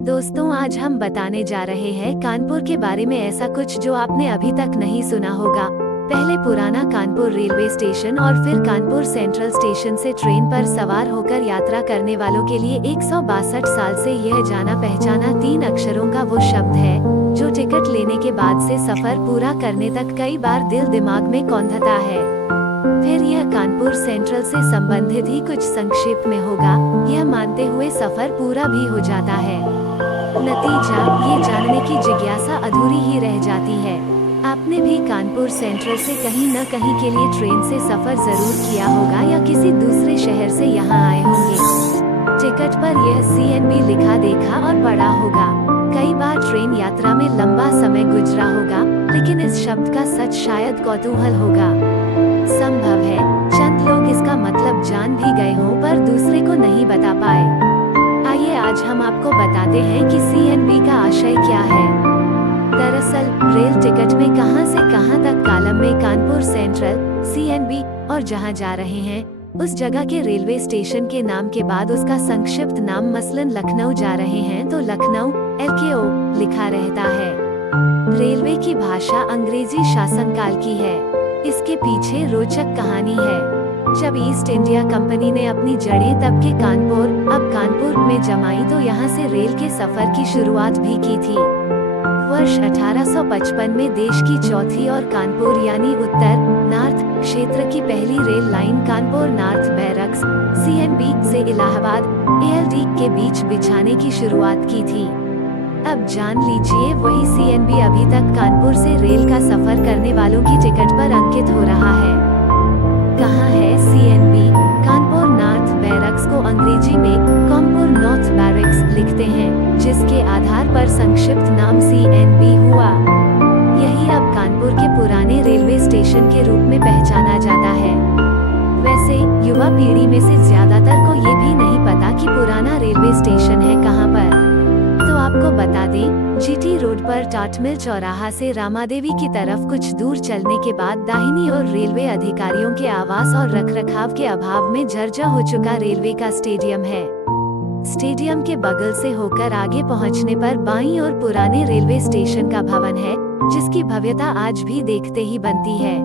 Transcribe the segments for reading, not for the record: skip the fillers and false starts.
दोस्तों, आज हम बताने जा रहे हैं कानपुर के बारे में ऐसा कुछ जो आपने अभी तक नहीं सुना होगा। पहले पुराना कानपुर रेलवे स्टेशन और फिर कानपुर सेंट्रल स्टेशन से ट्रेन पर सवार होकर यात्रा करने वालों के लिए 162 साल से यह जाना पहचाना 3 अक्षरों का वो शब्द है जो टिकट लेने के बाद से सफर पूरा करने तक कई बार दिल दिमाग में कौंधता है। फिर यह कानपुर सेंट्रल से संबंधित ही कुछ संक्षेप में होगा, यह मानते हुए सफर पूरा भी हो जाता है। नतीजा, ये जानने की जिज्ञासा अधूरी ही रह जाती है। आपने भी कानपुर सेंट्रल से कहीं न कहीं के लिए ट्रेन से सफर जरूर किया होगा या किसी दूसरे शहर से यहाँ आए होंगे। टिकट पर यह CNB लिखा देखा और पढ़ा होगा। कई बार ट्रेन यात्रा में लंबा समय गुजरा होगा, लेकिन इस शब्द का सच शायद कौतूहल होगा। संभव है चंद लोग इसका मतलब जान भी गए हों पर दूसरे को नहीं बता पाए। आइए आज हम आपको बताते हैं कि CNB का आशय क्या है। दरअसल रेल टिकट में कहां से कहां तक कॉलम में कानपुर सेंट्रल, CNB और जहां जा रहे हैं उस जगह के रेलवे स्टेशन के नाम के बाद उसका संक्षिप्त नाम, मसलन लखनऊ जा रहे हैं तो लखनऊ LKO लिखा रहता है। रेलवे की भाषा अंग्रेजी शासनकाल की है। इसके पीछे रोचक कहानी है। जब ईस्ट इंडिया कंपनी ने अपनी जड़ें तब के कानपुर, अब कानपुर में जमाई तो यहाँ से रेल के सफर की शुरुआत भी की थी। वर्ष 1855 में देश की चौथी और कानपुर यानी उत्तर नॉर्थ क्षेत्र की पहली rail line Kanpur north barracks CNB से इलाहाबाद ALD के बीच बिछाने की शुरुआत की थी। अब जान लीजिए वही CNB अभी तक कानपुर से रेल का सफर करने वालों की टिकट पर अंकित हो रहा है। कहाँ है CNB? कानपुर नॉर्थ बैरक्स को अंग्रेजी में कानपुर नॉर्थ बैरक्स लिखते हैं, जिसके आधार पर संक्षिप्त नाम CNB हुआ। यही अब कानपुर के पुराने रेलवे स्टेशन के रूप में पहचाना जाता है। वैसे युवा पीढ़ी में से ज्यादातर को ये भी नहीं पता कि पुराना रेलवे स्टेशन है कहाँ पर। तो आपको बता दें, GT रोड पर टाटमिल चौराहा से रामादेवी की तरफ कुछ दूर चलने के बाद दाहिनी ओर रेलवे अधिकारियों के आवास और रखरखाव के अभाव में जर्जर हो चुका रेलवे का स्टेडियम है। स्टेडियम के बगल से होकर आगे पहुंचने पर बाईं ओर पुराने रेलवे स्टेशन का भवन है, जिसकी भव्यता आज भी देखते ही बनती है।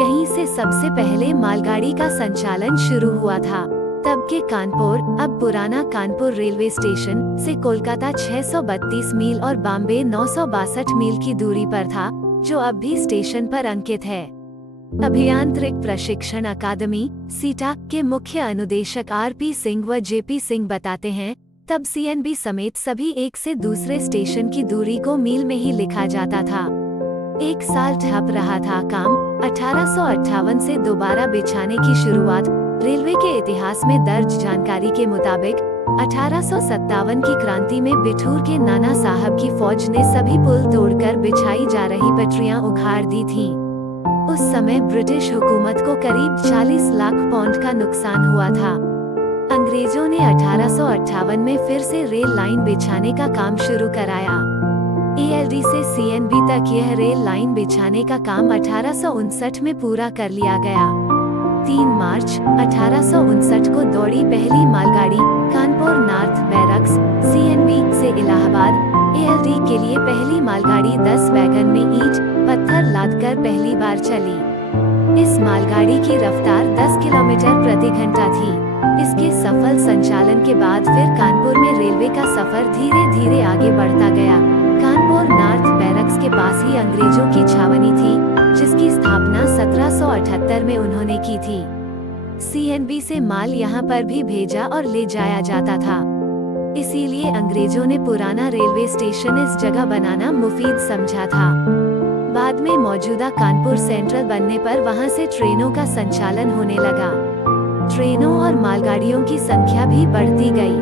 यहीं से सबसे पहले मालगाड़ी का संचालन शुरू हुआ था। तब के कानपुर, अब पुराना कानपुर रेलवे स्टेशन से कोलकाता 632 मील और बॉम्बे 962 मील की दूरी पर था, जो अब भी स्टेशन पर अंकित है। अभियांत्रिक प्रशिक्षण अकादमी सीटा के मुख्य अनुदेशक RP सिंह व JP सिंह बताते हैं, तब CNB समेत सभी एक से दूसरे स्टेशन की दूरी को मील में ही लिखा जाता था। एक साल ठप रहा था काम। 1858 से दोबारा बिछाने की शुरुआत। रेलवे के इतिहास में दर्ज जानकारी के मुताबिक 1857 की क्रांति में बिठूर के नाना साहब की फौज ने सभी पुल तोड़कर बिछाई जा रही पटरियां उखाड़ दी थीं। उस समय ब्रिटिश हुकूमत को करीब 40 लाख पाउंड का नुकसान हुआ था। अंग्रेजों ने 1858 में फिर से रेल लाइन बिछाने का काम शुरू कराया। ALD से CNB तक यह रेल लाइन बिछाने का काम 1859 में पूरा कर लिया गया। 3 मार्च 1859 को दौड़ी पहली मालगाड़ी कानपुर नॉर्थ बैरक्स CNB से इलाहाबाद ALD के लिए पहली मालगाड़ी 10 वैगन में ईंट पत्थर लादकर पहली बार चली। इस मालगाड़ी की रफ्तार 10 किलोमीटर प्रति घंटा थी। इसके सफल संचालन के बाद फिर कानपुर में रेलवे का सफर धीरे धीरे आगे बढ़ता गया। कानपुर नॉर्थ बैरक्स के पास ही अंग्रेजों की छावनी थी, जिसकी स्थापना 1778 में उन्होंने की थी। CNB से माल यहाँ पर भी भेजा और ले जाया जाता था। इसीलिए अंग्रेजों ने पुराना रेलवे स्टेशन इस जगह बनाना मुफीद समझा था। बाद में मौजूदा कानपुर सेंट्रल बनने पर वहाँ से ट्रेनों का संचालन होने लगा। ट्रेनों और मालगाड़ियों की संख्या भी बढ़ती गई।